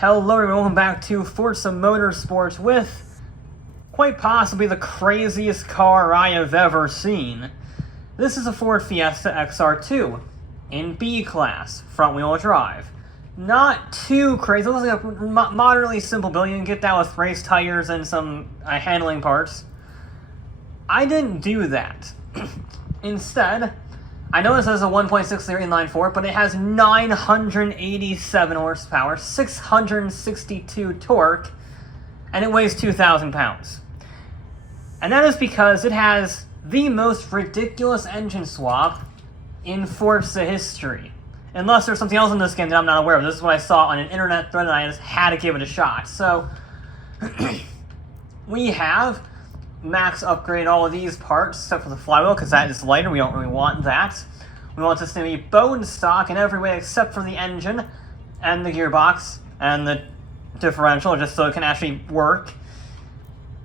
Hello everyone, welcome back to Forza Motorsport with quite possibly the craziest car I have ever seen. This is a Ford Fiesta XR2 in B class, front wheel drive. Not too crazy, it looks like a moderately simple build. You can get that with race tires and some handling parts. I didn't do that. Instead, I know this has a 1.6-liter inline-4, but it has 987 horsepower, 662 torque, and it weighs 2,000 pounds. And that is because it has the most ridiculous engine swap in Forza history. Unless there's something else in this game that I'm not aware of. This is what I saw on an internet thread and I just had to give it a shot. So, we have Max upgrade all of these parts except for the flywheel because that is lighter. We don't really want that. We want this to be bone stock in every way except for the engine and the gearbox and the differential, just so it can actually work.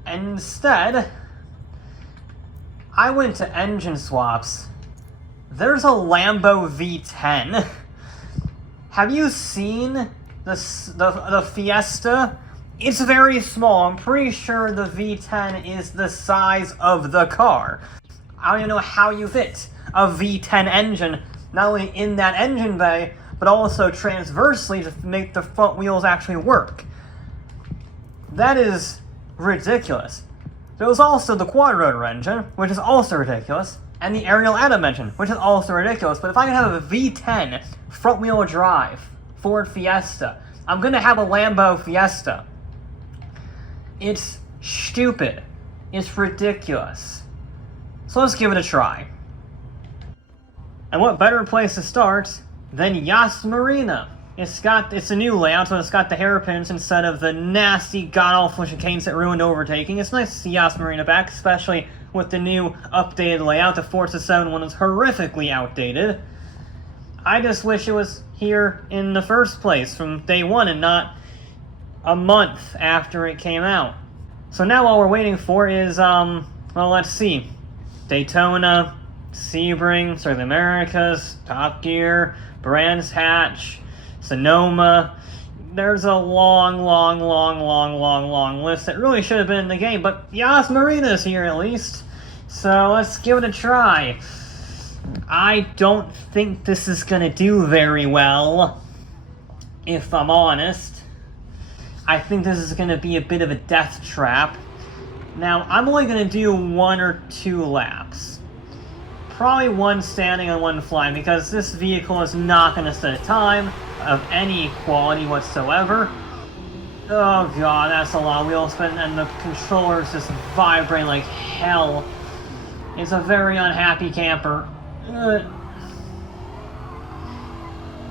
And instead, I went to engine swaps. There's a Lambo V10. Have you seen the Fiesta? It's very small. I'm pretty sure the V10 is the size of the car. I don't even know how you fit a V10 engine, not only in that engine bay, but also transversely to make the front wheels actually work. That is ridiculous. There was also the quad-rotor engine, which is also ridiculous, and the aerial atom engine, which is also ridiculous. But if I can have a V10 front-wheel drive Ford Fiesta, I'm gonna have a Lambo Fiesta. It's stupid. It's ridiculous. So let's give it a try. And what better place to start than Yas Marina? It's a new layout, so it's got the hairpins instead of the nasty, god-awful chicanes that ruined overtaking. It's nice to see Yas Marina back, especially with the new updated layout. The Forza 7 one is horrifically outdated. I just wish it was here in the first place from day one and not a month after it came out. So now all we're waiting for is, well, let's see. Daytona, Sebring, the Americas, Top Gear, Brands Hatch, Sonoma. There's a long list that really should have been in the game, but Yas Marina's here at least. So let's give it a try. I don't think this is gonna do very well, if I'm honest. I think this is gonna be a bit of a death trap. Now, I'm only gonna do 1 or 2 laps. Probably one standing and one flying, because this vehicle is not gonna set a time of any quality whatsoever. Oh god, that's a lot of wheel spin, and the controller's just vibrating like hell. It's a very unhappy camper.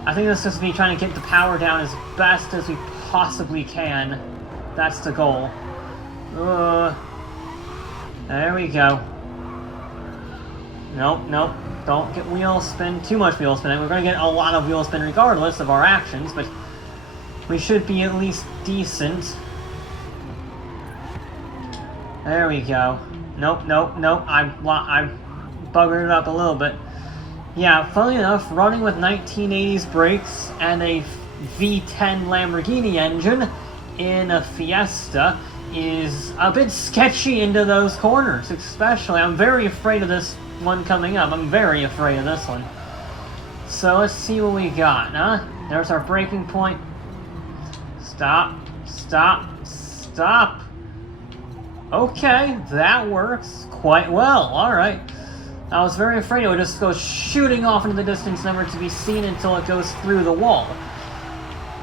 I think this is me trying to get the power down as best as we possibly can. That's the goal. There we go. Nope. Don't get wheel spin. Too much wheel spin. We're going to get a lot of wheel spin regardless of our actions, but we should be at least decent. There we go. Nope. I buggered it up a little bit. Yeah, funnily enough, running with 1980s brakes and a V10 Lamborghini engine in a Fiesta is a bit sketchy into those corners, especially. I'm very afraid of this one coming up. I'm very afraid of this one. So let's see what we got, huh? There's our braking point. Stop. Okay, that works quite well. Alright. I was very afraid it would just go shooting off into the distance, never to be seen until it goes through the wall.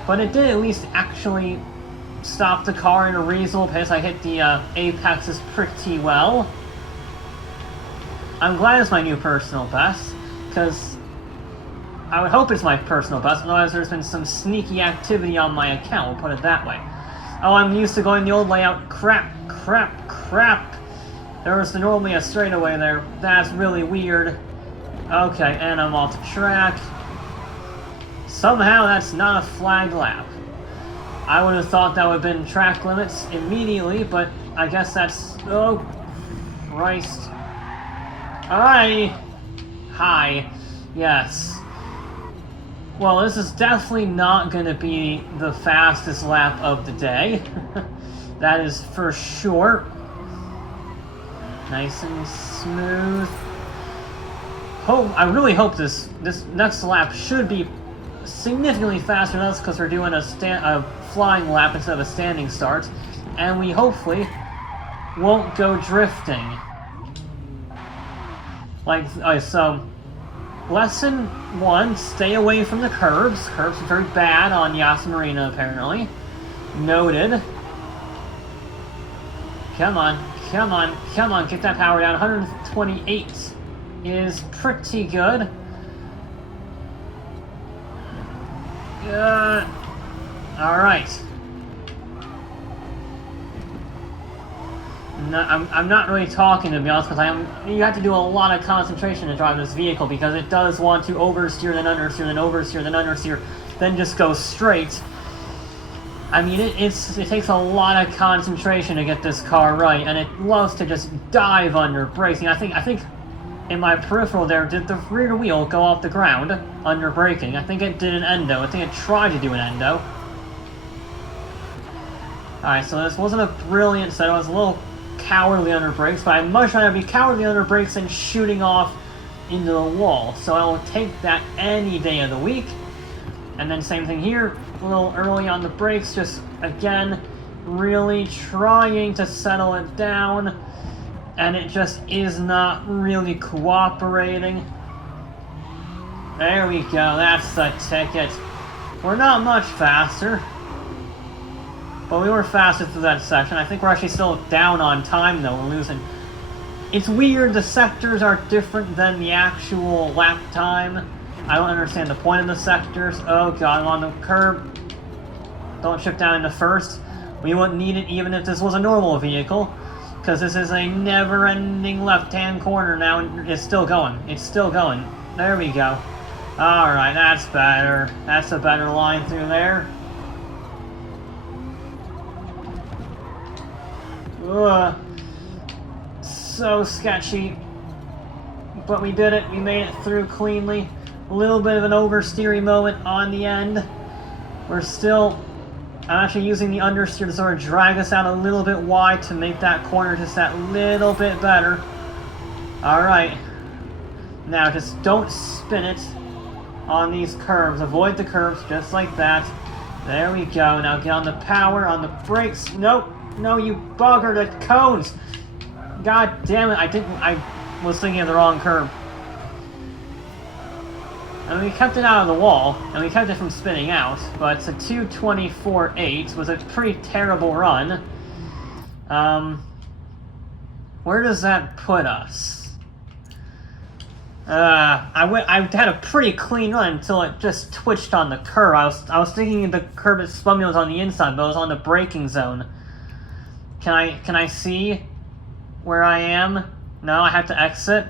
But it did at least actually stop the car in a reasonable pace. I hit the apexes pretty well. I'm glad it's my new personal best, because I would hope it's my personal best, otherwise there's been some sneaky activity on my account, we'll put it that way. Oh, I'm used to going the old layout. Crap. There was normally a straightaway there. That's really weird. Okay, and I'm off the track. Somehow that's not a flagged lap. I would have thought that would have been track limits immediately, but I guess that's... Oh, Christ. Hi. Yes. Well, this is definitely not going to be the fastest lap of the day. That is for sure. Nice and smooth. I really hope this next lap should be significantly faster than us, because we're doing a flying lap instead of a standing start, and we hopefully won't go drifting. So lesson 1: stay away from the curbs. Curbs are very bad on Yas Marina, apparently. Noted. Come on, come on, come on, get that power down. 128 is pretty good. Alright. No, I'm not really talking, to be honest, because you have to do a lot of concentration to drive this vehicle, because it does want to oversteer, then understeer, then oversteer, then understeer, then just go straight. I mean, it takes a lot of concentration to get this car right, and it loves to just dive under braking. I think in my peripheral there, did the rear wheel go off the ground under braking? I think it did an endo. I think it tried to do an endo. Alright, so this wasn't a brilliant set. It was a little cowardly under brakes, but I'd much rather be cowardly under brakes than shooting off into the wall. So I will take that any day of the week. And then same thing here, a little early on the brakes, just again, really trying to settle it down, and it just is not really cooperating. There we go, that's the ticket. We're not much faster, but we were faster through that section. I think we're actually still down on time, though. We're losing. It's weird, the sectors are different than the actual lap time. I don't understand the point of the sectors. Oh god, I'm on the curb. Don't shift down into first. We wouldn't need it even if this was a normal vehicle, because this is a never-ending left-hand corner now, and it's still going. It's still going. There we go. Alright, that's better. That's a better line through there. Ugh. So sketchy. But we did it. We made it through cleanly. A little bit of an oversteering moment on the end. I'm actually using the understeer to sort of drag us out a little bit wide to make that corner just that little bit better. Alright. Now just don't spin it on these curves. Avoid the curves just like that. There we go. Now get on the power, on the brakes. Nope. No, you bugger, the cones! God damn it, I was thinking of the wrong curve. And we kept it out of the wall, and we kept it from spinning out, but it's a 224.8, was a pretty terrible run. Where does that put us? I had a pretty clean run until it just twitched on the curb. I was thinking the curb that spun me was on the inside, but it was on the braking zone. Can I see where I am? No, I have to exit.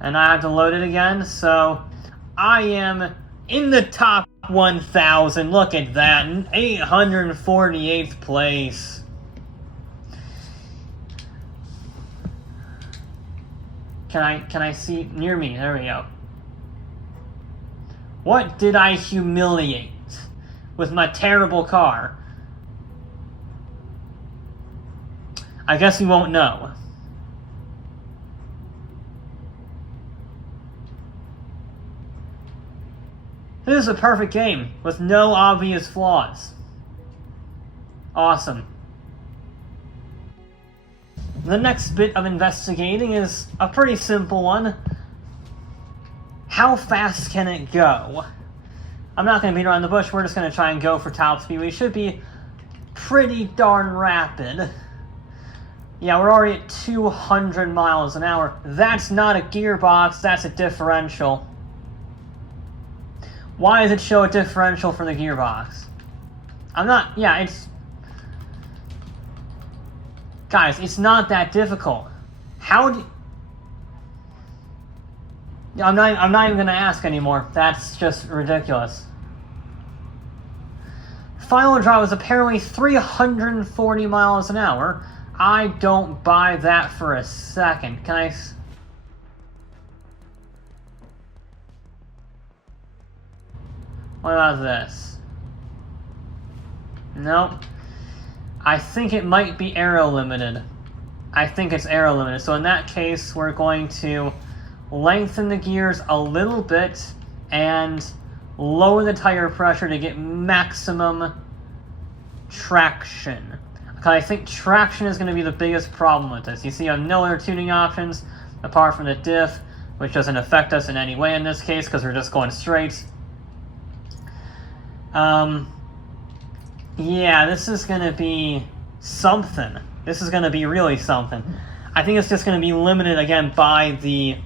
And I have to load it again, so I am in the top 1,000. Look at that, 848th place. Can I see near me? There we go. What did I humiliate with my terrible car? I guess we won't know. This is a perfect game with no obvious flaws. Awesome. The next bit of investigating is a pretty simple one. How fast can it go? I'm not going to beat around the bush. We're just going to try and go for top speed. We should be pretty darn rapid. Yeah, we're already at 200 miles an hour. That's not a gearbox, that's a differential. Why does it show a differential for the gearbox? Guys, it's not that difficult. I'm not even gonna ask anymore. That's just ridiculous. Final drive was apparently 340 miles an hour. I don't buy that for a second. What about this? Nope. I think it might be aero limited. I think it's aero limited. So in that case, we're going to lengthen the gears a little bit and lower the tire pressure to get maximum traction. Because I think traction is going to be the biggest problem with this. You see, I have no other tuning options apart from the diff, which doesn't affect us in any way in this case because we're just going straight. Yeah, this is going to be something. This is going to be really something. I think it's just going to be limited again by the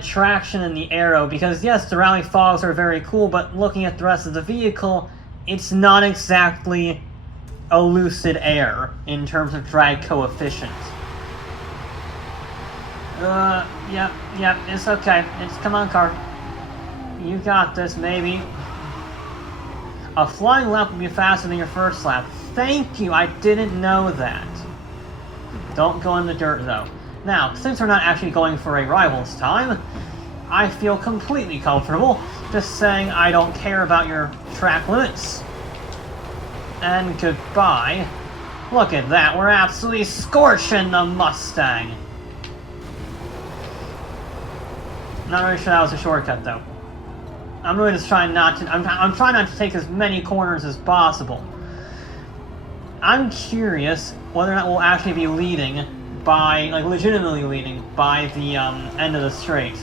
traction and the aero, because yes, the rally fogs are very cool, but looking at the rest of the vehicle, it's not exactly a lucid air in terms of drag coefficient. Yep, it's okay. Come on, car. You got this, maybe. A flying lap will be faster than your first lap. Thank you, I didn't know that. Don't go in the dirt, though. Now, since we're not actually going for a rivals time, I feel completely comfortable just saying I don't care about your track limits. And goodbye. Look at that, we're absolutely scorching the Mustang. Not really sure that was a shortcut, though. I'm really just trying not to... I'm trying not to take as many corners as possible. I'm curious whether or not we'll actually be leading by... like, legitimately leading by the end of the straight.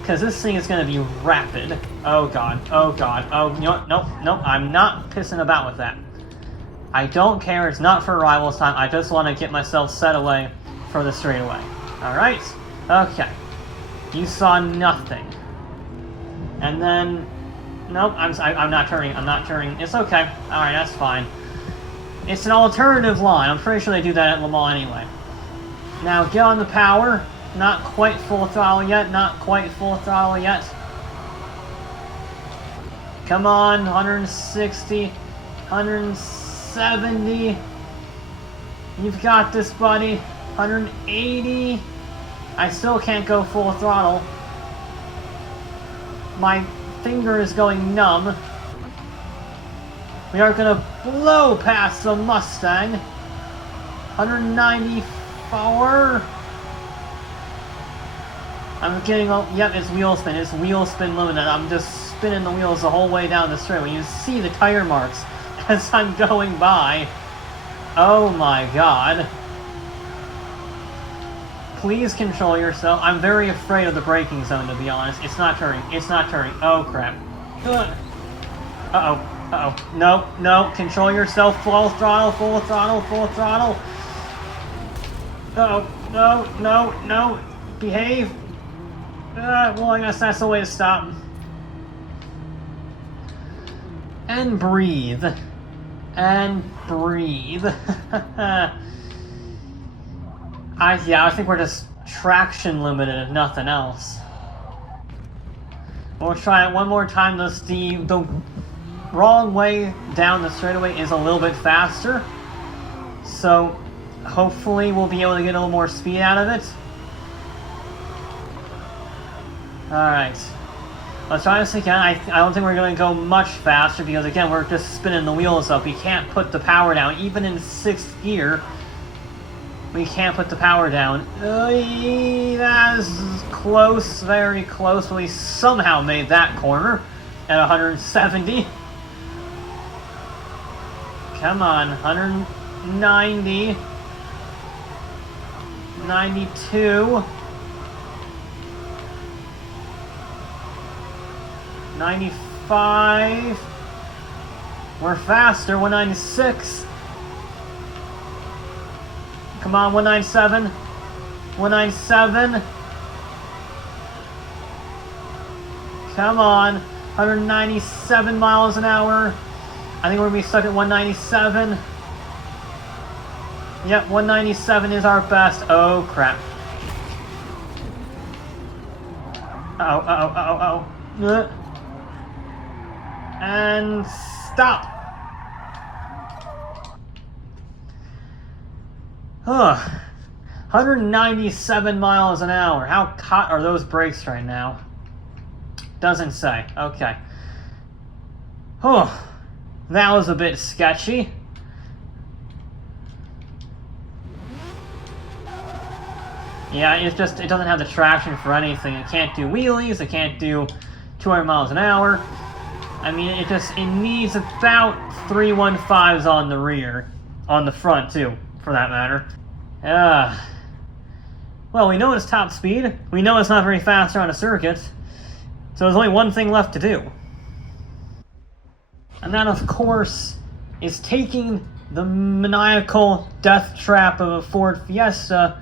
Because this thing is going to be rapid. Oh, God. Oh, God. Oh, you know what? Nope. I'm not pissing about with that. I don't care. It's not for rivals time. I just want to get myself set away for the straightaway. Alright? Okay. You saw nothing. And then, nope, I'm not turning. It's okay. Alright, that's fine. It's an alternative line. I'm pretty sure they do that at Le Mans anyway. Now, get on the power. Not quite full throttle yet. Come on, 160, 170. You've got this, buddy. 180. I still can't go full throttle. My finger is going numb. We are going to blow past the Mustang. 194. I'm getting... yep, it's wheel spin. It's wheel spin limited. I'm just spinning the wheels the whole way down the straightaway. You see the tire marks as I'm going by. Oh my god. Please control yourself. I'm very afraid of the braking zone, to be honest. It's not turning. Oh, crap. Uh-oh. No. Control yourself. Full throttle. Uh-oh. No. Behave. Well, I guess that's the way to stop. And breathe. I think we're just traction limited, if nothing else. We'll try it one more time. The wrong way down the straightaway is a little bit faster. So, hopefully we'll be able to get a little more speed out of it. Alright. Let's try this again. I don't think we're going to go much faster because, again, we're just spinning the wheels up. We can't put the power down. Even in 6th gear, we can't put the power down. That is close, very close. We somehow made that corner at 170. Come on, 190. 92. 95. We're faster, 196. Come on, 197. 197. Come on, 197 miles an hour. I think we're going to be stuck at 197. Yep, 197 is our best. Oh, crap. Uh-oh. And stop. 197 miles an hour. How hot are those brakes right now? Doesn't say. Okay. Oh, that was a bit sketchy. Yeah, it doesn't have the traction for anything. It can't do wheelies, it can't do 200 miles an hour. I mean, it needs about 315s on the rear. On the front, too, for that matter. Well, we know it's top speed. We know it's not very fast on a circuit. So there's only one thing left to do. And that, of course, is taking the maniacal death trap of a Ford Fiesta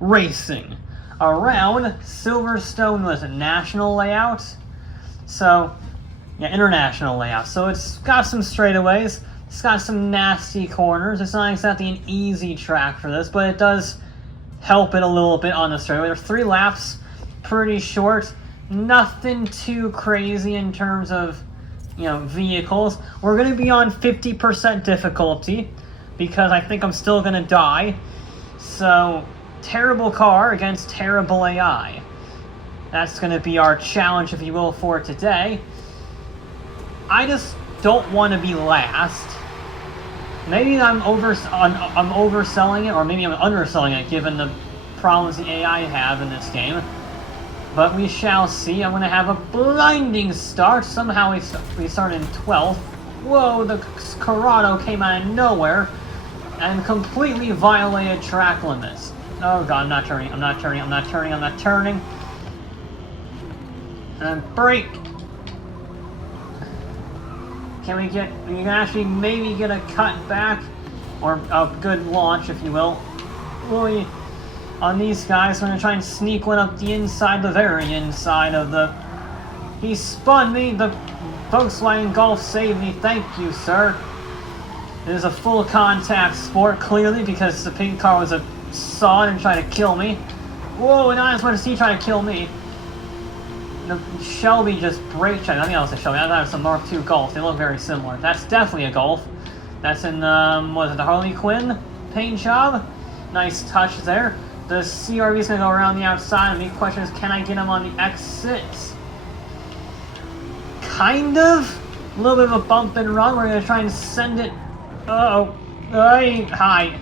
racing around Silverstone. Was it national layout? So, yeah, international layout. So it's got some straightaways. It's got some nasty corners. It's not exactly an easy track for this, but it does help it a little bit on the straightaway. There's 3 laps, pretty short. Nothing too crazy in terms of, vehicles. We're going to be on 50% difficulty because I think I'm still going to die. So, terrible car against terrible AI. That's going to be our challenge, if you will, for today. I just don't want to be last. Maybe I'm overselling it, or maybe I'm underselling it, given the problems the AI have in this game. But we shall see. I'm going to have a blinding start. Somehow we started in 12th. Whoa, the Corrado came out of nowhere and completely violated track limits. Oh god, I'm not turning. And brake. We can actually maybe get a cut back, or a good launch, if you will. On these guys, I'm going to try and sneak one up the inside, the very inside of the... He spun me, the Volkswagen Golf saved me, thank you, sir. It is a full contact sport, clearly, because the pink car was a sod and trying to kill me. Whoa, and I just want to see you trying to kill me. The Shelby just brake checked. I think that was a Shelby. I thought it was a Mark II Golf. They look very similar. That's definitely a Golf. That's in, was it the Harley Quinn paint job? Nice touch there. The CRV is going to go around the outside, and the question is, can I get him on the exit? Kind of. A little bit of a bump and run. We're going to try and send it... Hi.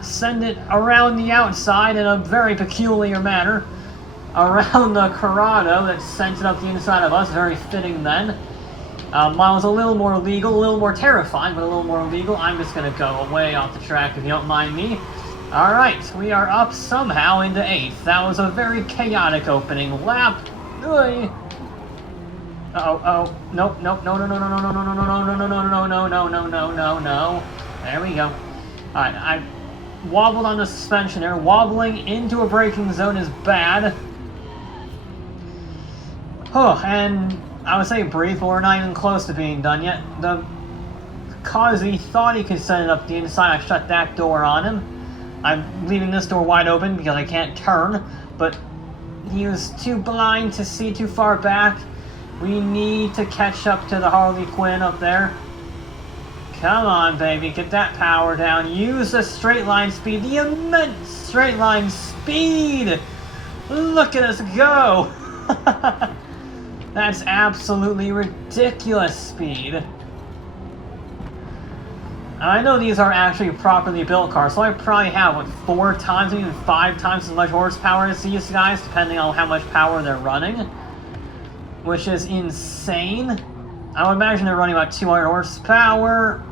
Send it around the outside in a very peculiar manner. Around the Corrado that sent it up the inside of us. Very fitting then. Mine was a little more legal, a little more terrifying, but a little more legal. I'm just going to go way off the track if you don't mind me. Alright, we are up somehow into 8th. That was a very chaotic opening lap. Nope, no. There we go. Alright, I wobbled on the suspension there. Wobbling into a braking zone is bad. Oh, and I would say breathe, but we're not even close to being done yet. Because he thought he could send it up the inside, I shut that door on him. I'm leaving this door wide open because I can't turn, but he was too blind to see too far back. We need to catch up to the Harley Quinn up there. Come on, baby, get that power down. Use the straight line speed, the immense straight line speed. Look at us go. That's absolutely ridiculous speed. I know these are actually properly built cars, so I probably have, what, 4 times, even 5 times as much horsepower as these guys, depending on how much power they're running. Which is insane. I would imagine they're running about 200 horsepower,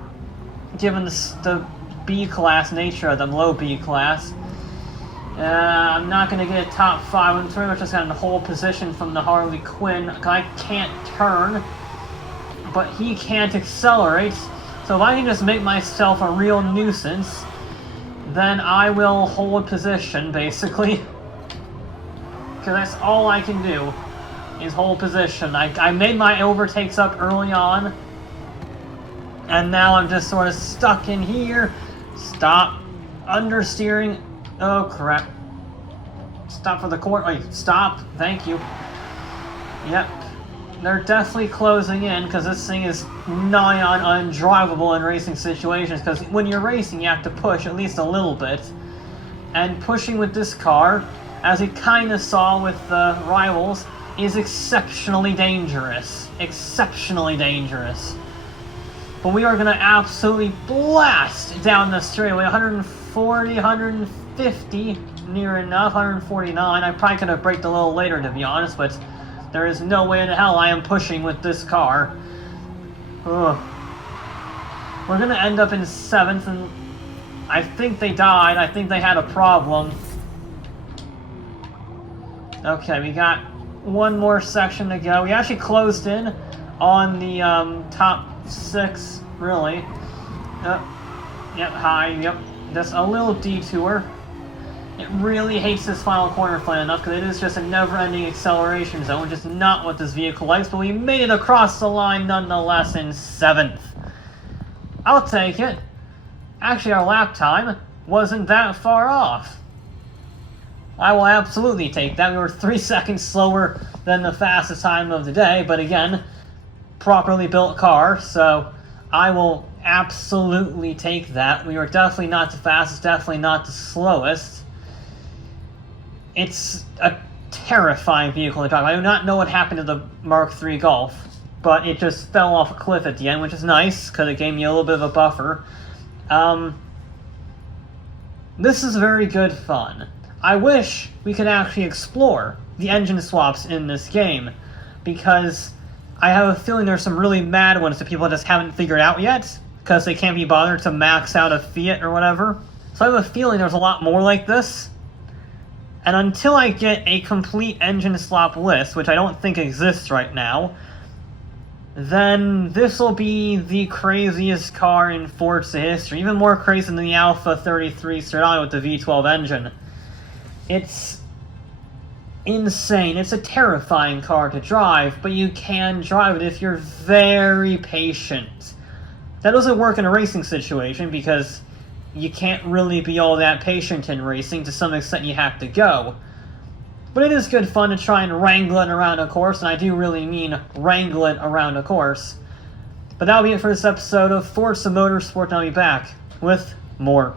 given the B-class nature of them, low B-class. I'm not going to get a top 5. I'm pretty much just got in the whole position from the Harley Quinn. I can't turn, but he can't accelerate. So if I can just make myself a real nuisance, then I will hold position, basically. Because that's all I can do, is hold position. I made my overtakes up early on, and now I'm just sort of stuck in here. Stop. Understeering. Oh, crap. Stop for the corner. Wait, stop. Thank you. Yep. They're definitely closing in, because this thing is nigh on undrivable in racing situations, because when you're racing, you have to push at least a little bit. And pushing with this car, as we kind of saw with the rivals, is exceptionally dangerous. Exceptionally dangerous. But we are going to absolutely blast down the straightaway. 140, 150, near enough. 149. I probably could have braked a little later, to be honest, but there is no way in hell I am pushing with this car. Ugh. We're going to end up in 7th, and I think they died. I think they had a problem. Okay, we got one more section to go. We actually closed in on the top 6, really. Yep, high, yep. Just a little detour. It really hates this final corner flat enough because it is just a never-ending acceleration zone, which is not what this vehicle likes, but we made it across the line nonetheless in 7th. I'll take it. Actually, our lap time wasn't that far off. I will absolutely take that. We were 3 seconds slower than the fastest time of the day, but again, properly built car, so I will absolutely take that. We were definitely not the fastest, definitely not the slowest. It's a terrifying vehicle to drive. I do not know what happened to the Mark III Golf, but it just fell off a cliff at the end, which is nice, because it gave me a little bit of a buffer. This is very good fun. I wish we could actually explore the engine swaps in this game, because I have a feeling there's some really mad ones that people just haven't figured out yet, because they can't be bothered to max out a Fiat or whatever. So I have a feeling there's a lot more like this. And until I get a complete engine swap list, which I don't think exists right now, then this will be the craziest car in Forza history. Even more crazy than the Alpha 33 Stradale with the V12 engine. It's insane. It's a terrifying car to drive, but you can drive it if you're very patient. That doesn't work in a racing situation because you can't really be all that patient in racing. To some extent you have to go. But it is good fun to try and wrangle it around a course, and I do really mean wrangle it around a course. But that'll be it for this episode of Forza Motorsport, and I'll be back with more.